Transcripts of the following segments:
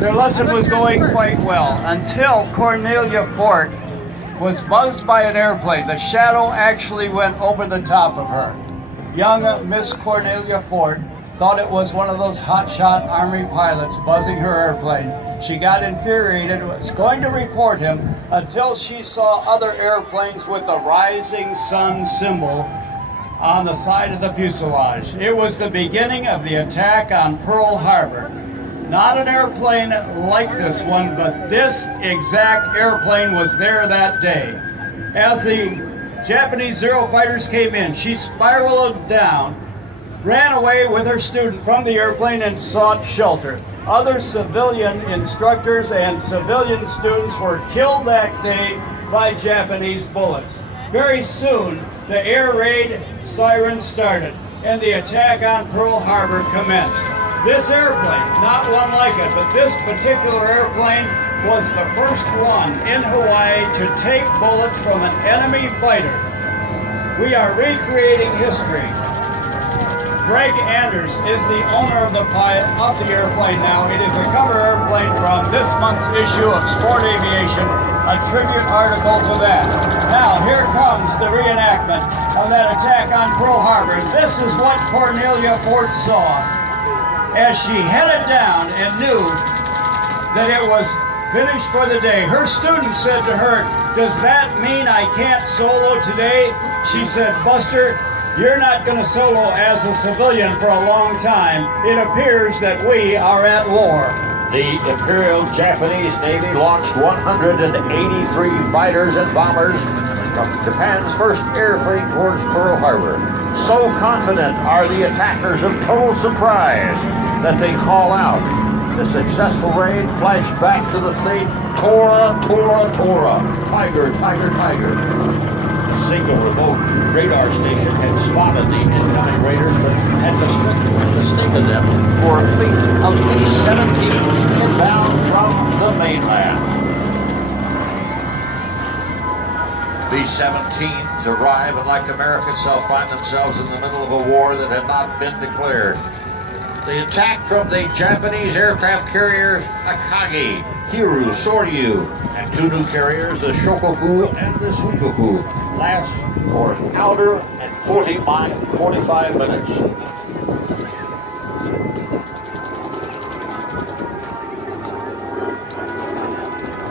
Their lesson was going quite well until Cornelia Fort was buzzed by an airplane. The shadow actually went over the top of her. Young Miss Cornelia Fort thought it was one of those hotshot Army pilots buzzing her airplane. She got infuriated, was going to report him until she saw other airplanes with the rising sun symbol on the side of the fuselage. It was the beginning of the attack on Pearl Harbor. Not an airplane like this one, but this exact airplane was there that day. As the Japanese Zero fighters came in, she spiraled down, ran away with her student from the airplane and sought shelter. Other civilian instructors and civilian students were killed that day by Japanese bullets. Very soon, the air raid siren started and the attack on Pearl Harbor commenced. This airplane, not one like it, but this particular airplane was the first one in Hawaii to take bullets from an enemy fighter. We are recreating history. Greg Anders is the owner of the airplane now. It is a cover airplane from this month's issue of Sport Aviation, a tribute article to that. Now, here comes the reenactment of that attack on Pearl Harbor. This is what Cornelia Fort saw as she headed down and knew that it was finished for the day. Her student said to her, "Does that mean I can't solo today?" She said, "Buster, you're not going to solo as a civilian for a long time. It appears that we are at war." The Imperial Japanese Navy launched 183 fighters and bombers from Japan's first air fleet towards Pearl Harbor. So confident are the attackers of total surprise that they call out. The successful raid flashed back to the fleet, Tora, Tora, Tora, Tiger, Tiger, Tiger. A single remote radar station had spotted the incoming raiders, but had mistaken them for a fleet of B-17s inbound from the mainland. B-17s arrive and, like America itself, find themselves in the middle of a war that had not been declared. The attack from the Japanese aircraft carriers Akagi, Hiru, Soryu, and two new carriers, the Shokoku and the Suikoku, lasts for an hour and 45 minutes.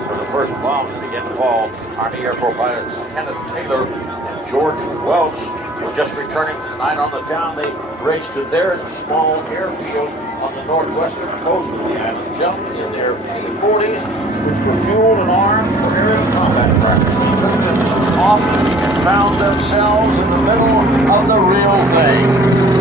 For the first bombs to begin to fall, Army Air Corps pilots Kenneth Taylor and George Welch were just returning tonight on the down. They raced to their small airfield on the northwestern coast of the island, jumped in their P-40s, which were fueled and armed for aerial combat practice. They took them off and found themselves in the middle of the real thing.